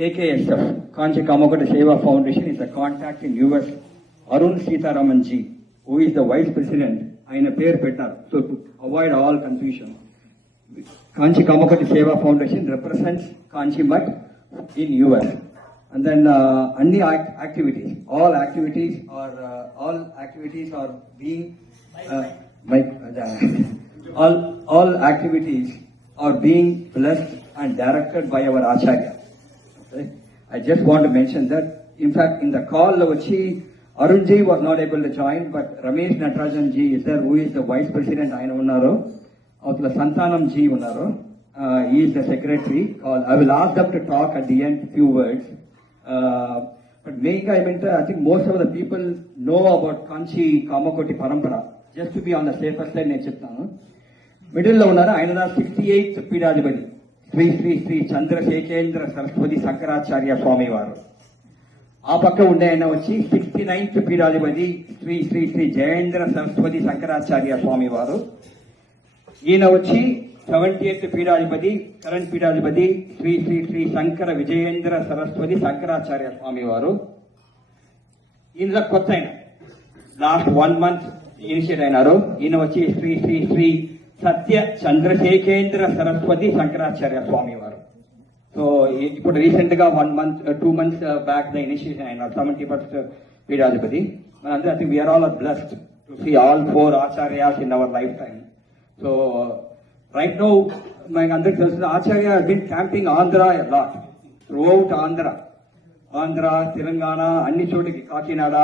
KKSF, Kanchi Kamakota Seva Foundation, is a contact in US. Arun Sitaramanji, who is the Vice President, Aina Per Petnar. So to avoid all confusion, Kanchi Kamakota Seva Foundation represents Kanchi Mutt in US. And then any activities, all activities are being all activities are being blessed and directed by our Acharya. Okay? I just want to mention that. In fact, in the call, Arunji was not able to join, but Ramesh Natarajan ji is there, who is the Vice President. I know Santanam ji unnaro. He is the Secretary. I will ask them to talk at the end few words. But I think most of the people know about Kanchi Kamakoti Parampara. Just to be on the safer side, middle lo unnara ayana 68th Pidadipati Sri Chandrasekhara Saraswati Sankaracharya Swami varu. ఆ పక్క ఉండే ఆయన వచ్చి 69th పీఠాధిపతి శ్రీ జయేంద్ర సరస్వతి శంకరాచార్య స్వామి వారు. ఈయన వచ్చి 70th పీఠాధిపతి కరెంట్ పీఠాధిపతి శ్రీ శంకర విజయేంద్ర సరస్వతి శంకరాచార్య స్వామి వారు. ఈయన కొత్త ఆయన లాస్ట్ 1 month ఇనిషియేట్ అయినారు. ఈయన వచ్చి శ్రీ సత్య చంద్రశేఖేంద్ర సరస్వతి శంకరాచార్య స్వామి వారు. సో ఇప్పుడు రీసెంట్ గా 2 months బ్యాక్ ద ఇనిషియేషన్ అయిన 71st పీఠాధిపతి. మనందరూ I think we are all blessed to see all 4 acharyas in our life time. So right now మనకి అందరికి తెలుసు Acharya has been camping Andhra a lot throughout Andhra Telangana అన్ని చోటికి కాకినాడ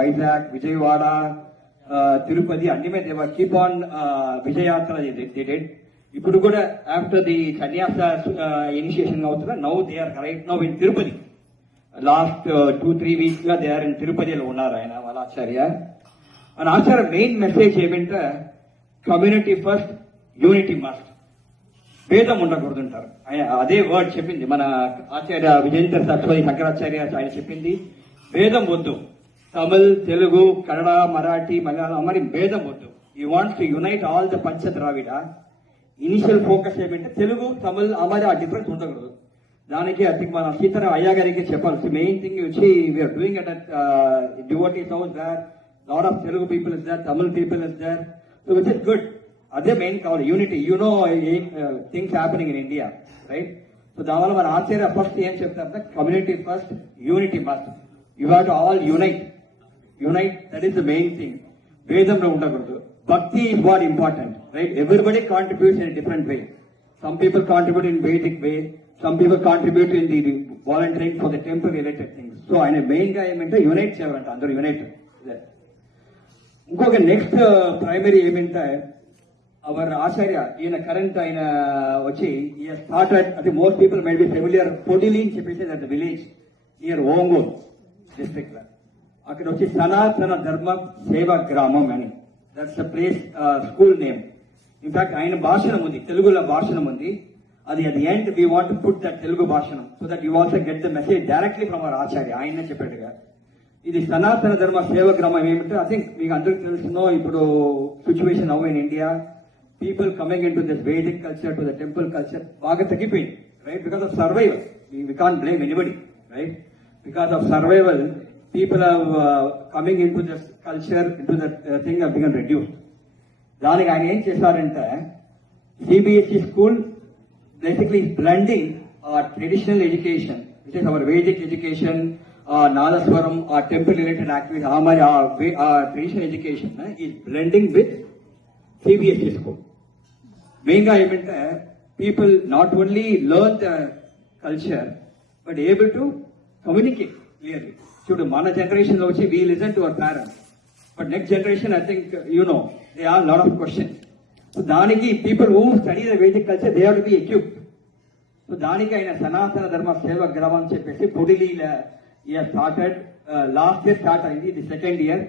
వైజాగ్ విజయవాడ తిరుపతి అన్ని మీద కీప్ ఆన్ విజయయాత్ర డిడ్. ఇప్పుడు కూడా ఆఫ్టర్ ది సన్యాస ఇనిషియేషన్ అవుతుందా now they are right now in Tirupati. Last 2-3 weeks గా దే ఆర్ ఇన్ తిరుపతిలో ఉన్నారు ఆయన వాళ్ళ ఆచార్య. మన ఆచార్య మెయిన్ మెసేజ్ ఏమంటే కమ్యూనిటీ ఫస్ట్, యూనిటీ మస్ట్. భేదం ఉండకూడదుంటారు. అదే వర్డ్ చెప్పింది మన ఆచార్య విజయేంద్ర సరస్వతి శంకరాచార్య. ఆయన చెప్పింది భేదం వద్దు. తమిళ్, తెలుగు, కన్నడ, మరాఠీ, మలయాళం మరి భేదం వద్దు. You wants to unite all the పంచ ద్రావిడ. ఇనిషియల్ ఫోకస్ ఏమంటే తెలుగు, తమిళ్, అమరి ఆ డిఫరెన్స్ ఉండకూడదు. దానికి ఐ థింక్ మన సీతారాం అయ్యా గారికి చెప్పాల్సి మెయిన్ థింగ్ వచ్చి we are doing at devotees house where lot of Telugu people is there, Tamil people is there. So which is good. అదే మెయిన్ కావాలి unity. You know things happening in India, right? So దానివల్ల మన Acharya first ఏం చెప్తారంటే community first, unity must. You have to all unite. That is the main thing. భేదంలో ఉండకూడదు. Bhakti is what important, right? Everybody contributes in a different way. Some people contribute in Vedic way. Some people contribute in the volunteering for the temple related things. So, ఆయన main గా ఏమంటే unite చేయాలంట, అందరూ unite. ఇంకొక next primary ఏమంటే our Acharya ఈయన current ఆయన వచ్చి ఈయన స్టార్టెడ్ అది most people might be familiar Podili అని చెప్పేసి that village near Ongole district. అక్కడ వచ్చి సనాతన ధర్మ సేవా గ్రామం అని. That's the place school name. In fact ఆయన భాషణం ఉంది, తెలుగులో భాషణం ఉంది. అది at the end we want to put that Telugu భాషణం so that you also get the message directly from our Acharya. ఆయన చెప్పేట్టుగా ఇది సనాతన ధర్మ సేవ గ్రామం ఏమిటో ఐ థింక్ మీకు అందరికి తెలుసునో. ఇప్పుడు situation now in India, people coming in to this Vedic culture, to the temple culture బాగా తగ్గిపోయింది, right? Because of survival. We can't blame anybody, right? Because of survival people are coming into this culture, into that thing have become reduced. దానికి ఆయన ఏం చేశారంటే CBSE school basically blending our traditional education, which is our Vedic education, Nadaswaram, our temple related activities, our traditional education is blending with CBSE school. Main గా ఏమంటే people not only learn the culture but able to communicate clearly. చూడు మన generation లో వచ్చి we listen to our parents, but next generation I think they are lot of questions. So దానికి people who study the Vedic culture they have to be equipped. So దానికి ఆయన సనాతన ధర్మ సేవ గ్రామం అని చెప్పేసి Podili started. Last year start అయింది, ఇది 2nd year.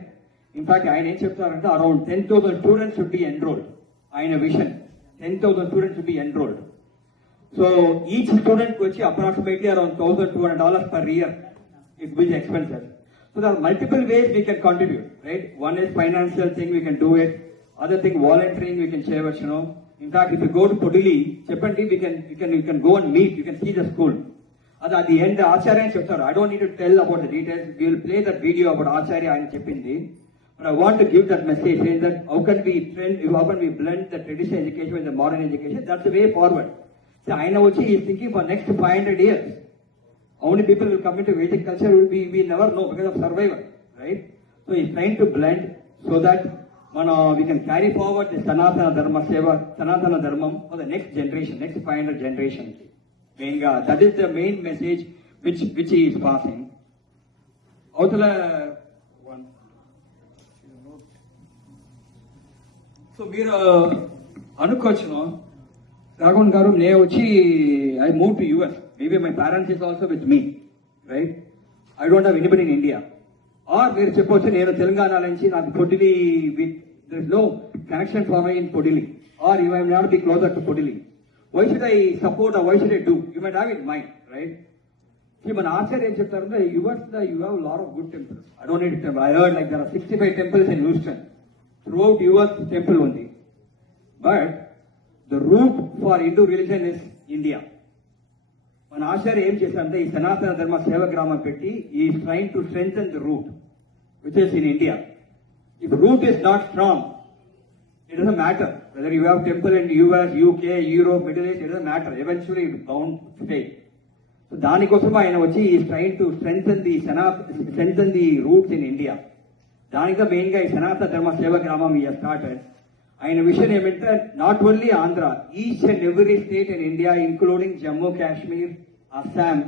In fact ఆయన ఏం చెప్తారంటే around 10,000 students should be enrolled. ఆయన vision 10,000 students should be enrolled. So each student వచ్చి approximately around $1,200 per year. It will be expensive. So there are multiple ways we can contribute, right? One is financial thing, we can do it. Other thing, volunteering, we can share it, you know. In fact, if you go to Podili, Cheppandi, you can go and meet, you can see the school. అది at the end ఆచార్య అని చెప్తారు. I don't need to tell about the details. We will play that video about ఆచార్య ఆయన చెప్పింది. But I want to give that message saying that how can we blend the traditional education with the modern education? That's the way forward. So ఆయన వచ్చి is thinking for next 500 years. How many people will come into Vedic culture? We never know because of survival, right? So he's trying to blend so that we can carry forward the Sanatana Dharma Seva, Sanatana Dharmam for the next generation, next 500 generations. That is the main message which he is passing. Avutala one. So మీరు అనుకోవచ్చును రాఘవన్ గారు నేను వచ్చి I moved to US. Maybe my parents is also with me, right? I don't have anybody in India. Or మీరు చెప్పొచ్చు నేను తెలంగాణ నుంచి నాకు Podili there is no connection for me in Podili. Or you might not be closer to Podili. Why should I support or why should I do? You might have it in mind, right? See, మన ఆచార్య ఏం చెప్తారంటే you have a lot of good temples. I don't need temple. I heard like there are 65 temples in Houston. Throughout US temple only. But the root for Hindu religion is India. మన ఆచార్య ఏం చేశారంటే ఈ సనాతన ధర్మ సేవగ్రామం పెట్టి ఈ train to strengthen the root which is in India. If root is not strong it doesn't matter whether you have temple in US, UK, Europe, Middle East, it doesn't matter. Eventually it bound stay. So దానికోసం ఆయన వచ్చి ఈ train to strengthen the roots in India. దానిగా main గా ఈ సనాతన ధర్మ సేవగ్రామం ఈ started. ఆయన విషయం ఏమంటే not only Andhra, each and every state in India including Jammu Kashmir, Assam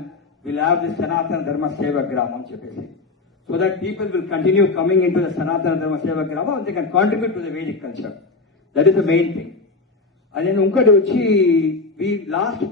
will have the Sanatana Dharma Sevagramam చెప్పేసి. So that people will continue coming in to the Sanatana Dharma Sevagramam, they can contribute to the Vedic culture. That is the main thing. అదే ఇంకోటి వచ్చి last